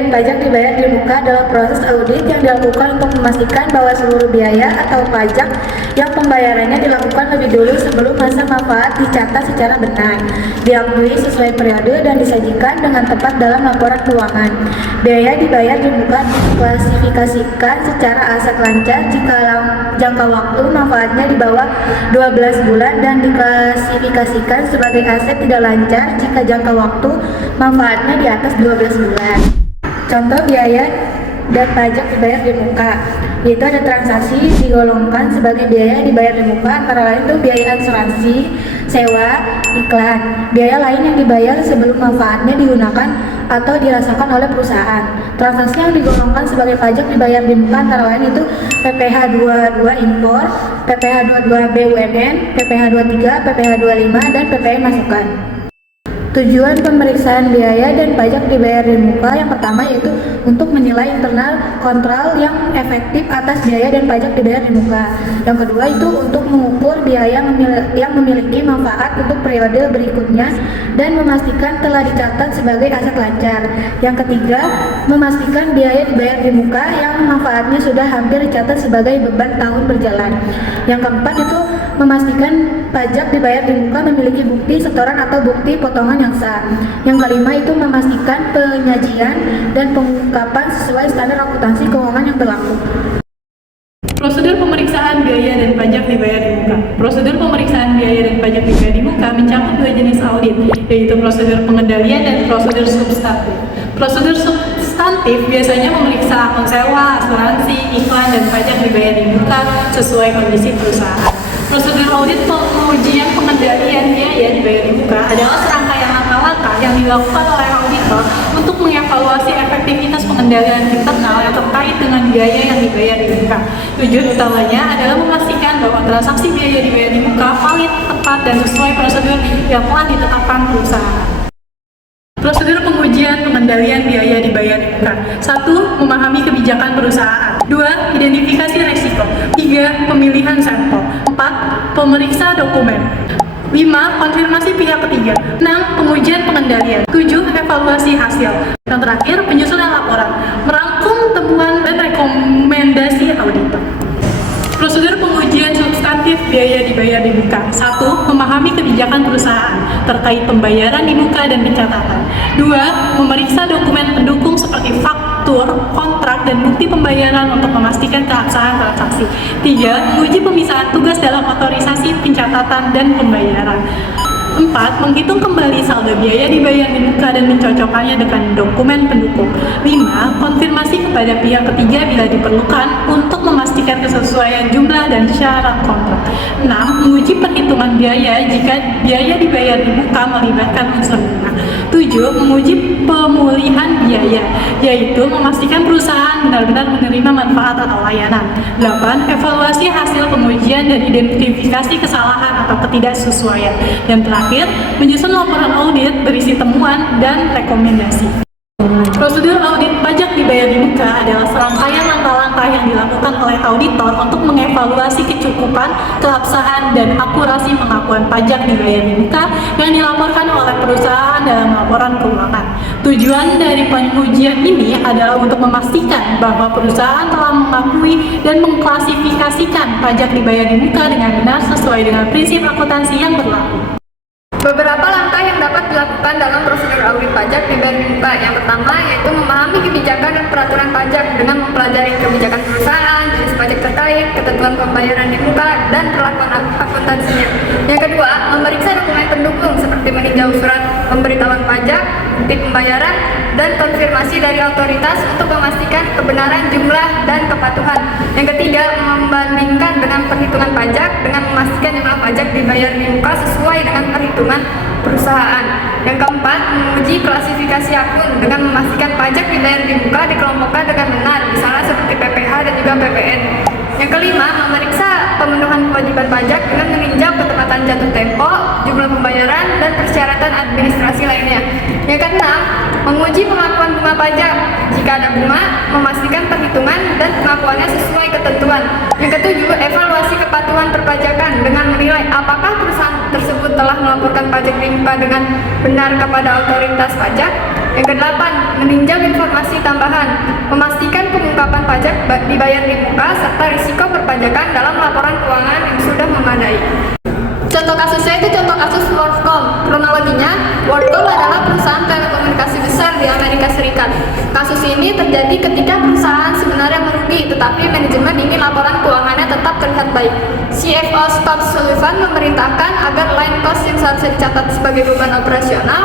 dan pajak dibayar di muka adalah proses audit yang dilakukan untuk memastikan bahwa seluruh biaya atau pajak yang pembayarannya dilakukan lebih dulu sebelum masa manfaat dicatat secara benar, diakui sesuai periode dan disajikan dengan tepat dalam laporan keuangan. Biaya dibayar di muka diklasifikasikan secara aset lancar jika jangka waktu manfaatnya di bawah 12 bulan dan diklasifikasikan sebagai aset tidak lancar jika jangka waktu manfaatnya di atas 12 bulan. Contoh biaya dan pajak dibayar di muka, yaitu ada transaksi digolongkan sebagai biaya dibayar di muka, antara lain itu biaya asuransi, sewa, iklan. Biaya lain yang dibayar sebelum manfaatnya digunakan atau dirasakan oleh perusahaan. Transaksi yang digolongkan sebagai pajak dibayar di muka antara lain itu PPh 22 impor, PPh 22 BUMN, PPh 23, PPh 25, dan PPN masukan. Tujuan pemeriksaan biaya dan pajak dibayar di muka yang pertama yaitu untuk menilai internal kontrol yang efektif atas biaya dan pajak dibayar di muka. Yang kedua itu untuk mengukur biaya yang memiliki manfaat untuk periode berikutnya dan memastikan telah dicatat sebagai aset lancar. Yang ketiga, memastikan biaya dibayar di muka yang manfaatnya sudah hampir dicatat sebagai beban tahun berjalan. Yang keempat itu memastikan pajak dibayar di muka memiliki bukti setoran atau bukti potongan yang sah. Yang kelima itu memastikan penyajian dan pengungkapan sesuai standar akuntansi keuangan yang berlaku. Prosedur pemeriksaan biaya dan pajak dibayar di muka. Prosedur pemeriksaan biaya dan pajak dibayar di muka mencakup dua jenis audit, yaitu prosedur pengendalian dan prosedur substantif. Prosedur substantif biasanya memeriksa akun sewa, asuransi, iklan, dan pajak dibayar di muka sesuai kondisi perusahaan. Prosedur audit pengujian pengendalian biaya dibayar di muka adalah serangkaian langkah-langkah yang dilakukan oleh auditor untuk mengevaluasi efektivitas pengendalian internal yang terkait dengan biaya yang dibayar di muka. Tujuan utamanya adalah memastikan bahwa transaksi biaya dibayar di muka valid, tepat, dan sesuai prosedur yang telah ditetapkan perusahaan. Prosedur pengujian pengendalian biaya dibayar di muka. 1. Memahami kebijakan perusahaan. 2. Identifikasi risiko. 3. Pemilihan sampel. 4. Pemeriksa dokumen. 5. Konfirmasi pihak ketiga. 6. Pengujian pengendalian. 7. Evaluasi hasil. Yang terakhir, penyusunan laporan. Merangkum temuan dan rekomendasi auditor. Prosedur pengujian substantif biaya dibayar di muka. 1. Memahami kebijakan perusahaan terkait pembayaran di muka dan pencatatan. 2. Memeriksa dokumen pendukung seperti faktur, kontrak, dan bukti pembayaran untuk memastikan keabsahan transaksi. 3. Menguji pemisahan tugas dalam otorisasi pencatatan dan pembayaran. 4. Menghitung kembali saldo biaya dibayar di muka dan mencocokkannya dengan dokumen pendukung. 5. Konfirmasi kepada pihak ketiga bila diperlukan untuk memastikan kesesuaian jumlah dan syarat kontrak. 6. Menguji perhitungan biaya jika biaya dibayar di muka melibatkan unsur bunga. 7. Menguji pemulihan biaya, yaitu memastikan perusahaan benar-benar menerima manfaat atau layanan. 8. Evaluasi hasil pengujian dan identifikasi kesalahan atau ketidaksesuaian. Dan terakhir, menyusun laporan audit berisi temuan dan rekomendasi. Prosedur audit pajak dibayar di muka adalah serangkaian langkah-langkah yang dilakukan oleh auditor untuk mengevaluasi kecukupan, keabsahan, dan akurasi pengakuan pajak dibayar di muka yang dilaporkan oleh perusahaan dalam laporan keuangan. Tujuan dari pengujian ini adalah untuk memastikan bahwa perusahaan telah mengakui dan mengklasifikasikan pajak dibayar di muka dengan benar sesuai dengan prinsip akuntansi yang berlaku. Beberapa langkah yang dapat dilakukan dalam prosedur audit pajak dibayar di muka. Yang pertama yaitu memahami kebijakan dan peraturan pajak dengan mempelajari kebijakan perusahaan, jenis pajak terkait, ketentuan pembayaran di muka, dan perlakuan akuntansinya. Yang kedua, memeriksa dokumen pendukung seperti meninjau surat pemberitahuan pajak, bukti pembayaran, dan konfirmasi dari otoritas untuk memastikan kebenaran jumlah dan kepatuhan. Yang ketiga, membandingkan dengan perhitungan pajak dengan memastikan jumlah pajak dibayar di muka sesuai dengan perhitungan perusahaan. Yang keempat, menguji klasifikasi akun dengan memastikan pajak dibayar di muka dikelompokkan dengan benar, misalnya seperti PPh dan juga PPN. Yang kelima, memeriksa pemenuhan kewajiban pajak dengan meninjau ketepatan jatuh tempo, jumlah pembayaran, dan persyaratan administrasi lainnya. Yang keenam, menguji pengakuan bunga pajak. Jika ada bunga, memastikan perhitungan dan pengakuannya sesuai ketentuan. Yang ketujuh, evaluasi kepatuhan perpajakan dengan menilai apakah perusahaan tersebut telah melaporkan pajak di muka dengan benar kepada otoritas pajak. Yang kedelapan, meninjau informasi tambahan, memastikan pengungkapan pajak dibayar di muka serta risiko perpajakan dalam laporan keuangan yang sudah memadai. Contoh kasusnya itu contoh kasus WorldCom. Kronologinya, WorldCom adalah perusahaan telekomunikasi besar di Amerika Serikat. Kasus ini terjadi ketika perusahaan sebenarnya merugi, tetapi manajemen ingin laporan keuangannya tetap terlihat baik. CFO Scott Sullivan memerintahkan agar line cost yang seharusnya dicatat sebagai beban operasional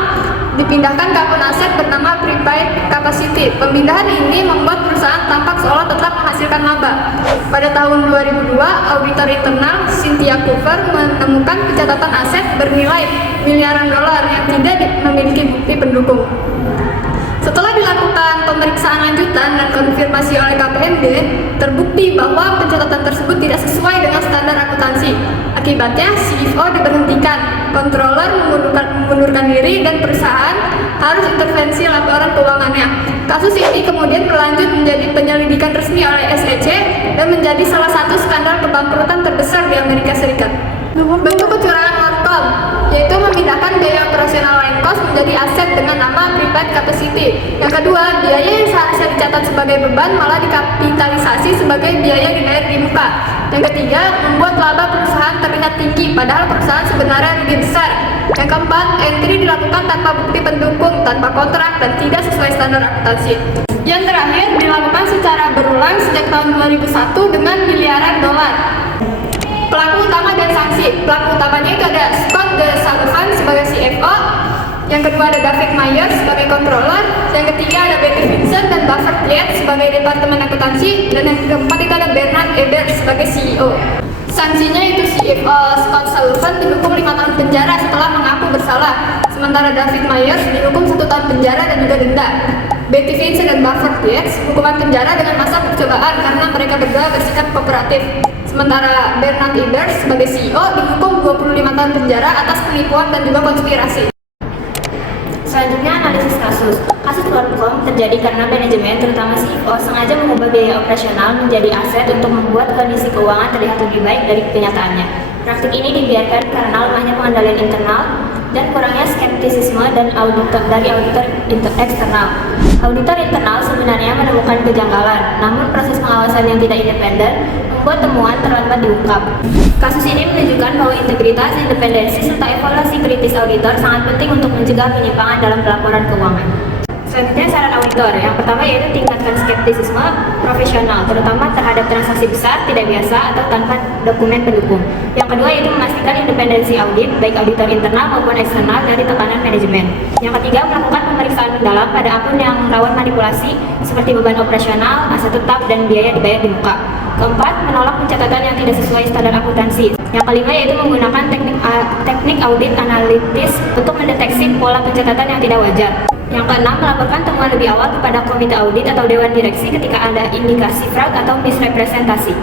dipindahkan ke akun aset bernama prepaid capacity. Pemindahan ini membuat perusahaan tampak seolah tetap menghasilkan laba. Pada tahun 2002, auditor internal Cynthia Cooper menemukan pencatatan aset bernilai miliaran dolar yang tidak memiliki bukti pendukung. Setelah dilakukan pemeriksaan lanjutan dan konfirmasi oleh KPMG, terbukti bahwa pencatatan tersebut tidak sesuai dengan standar akuntansi. Akibatnya, CFO diberhentikan, controller mengundurkan diri, dan perusahaan harus intervensi laporan keuangannya. Kasus ini kemudian berlanjut menjadi penyelidikan resmi oleh SEC dan menjadi salah satu skandal kebangkrutan terbesar di Amerika Serikat. Bentuk kecurangan WorldCom yaitu memindahkan biaya operasional line cost menjadi aset dengan nama prepaid capacity. Yang kedua, biaya yang seharusnya dicatat sebagai beban malah dikapitalisasi sebagai biaya dibayar di muka. Yang ketiga, membuat laba perusahaan terlihat tinggi padahal perusahaan sebenarnya rugi besar. Yang keempat, entry dilakukan tanpa bukti pendukung, tanpa kontrak, dan tidak sesuai standar akuntansi. Yang terakhir, dilakukan secara berulang sejak tahun 2001 dengan miliaran dolar. Pelaku utama dan sanksi. Pelaku utamanya itu ada Scott Sullivan sebagai CFO, yang kedua ada David Myers sebagai controller, yang ketiga ada Betty Vincent dan Buffett Yates sebagai departemen akuntansi, dan yang keempat itu ada Bernard Ebert sebagai CEO. Sanksinya itu CFO Scott Sullivan dihukum 5 tahun penjara setelah mengaku bersalah, sementara David Myers dihukum 1 tahun penjara dan juga denda. Betty Vincent dan Buffett Yates hukuman penjara dengan masa percobaan karena mereka berdua bersikap kooperatif. Sementara Bernard Ebert sebagai CEO dihukum 25 tahun penjara atas penipuan dan juga konspirasi. Selanjutnya, analisis kasus. Kasus WorldCom terjadi karena manajemen, terutama CEO, sengaja mengubah biaya operasional menjadi aset untuk membuat kondisi keuangan terlihat lebih baik dari kenyataannya. Praktik ini dibiarkan karena lemahnya pengendalian internal dan kurangnya skeptisisme dan auditor eksternal. Auditor internal sebenarnya menemukan kejanggalan, namun proses pengawasan yang tidak independen membuat temuan terlambat diungkap. Kasus ini menunjukkan bahwa integritas, independensi, serta evaluasi kritis auditor sangat penting untuk mencegah penyimpangan dalam pelaporan keuangan. Selanjutnya, saran auditor. Yang pertama yaitu tingkatkan skeptisisme profesional, terutama terhadap transaksi besar, tidak biasa, atau tanpa dokumen pendukung. Yang kedua yaitu memastikan independensi audit, baik auditor internal maupun eksternal, dari tekanan manajemen. Yang ketiga, melakukan pemeriksaan mendalam pada akun yang rawan manipulasi, seperti beban operasional, aset tetap, dan biaya dibayar di muka. Keempat, menolak pencatatan yang tidak sesuai standar akuntansi. Yang kelima yaitu menggunakan teknik audit analitis untuk mendeteksi pola pencatatan yang tidak wajar. Yang keenam, melaporkan temuan lebih awal kepada komite audit atau dewan direksi ketika ada indikasi fraud atau misrepresentasi.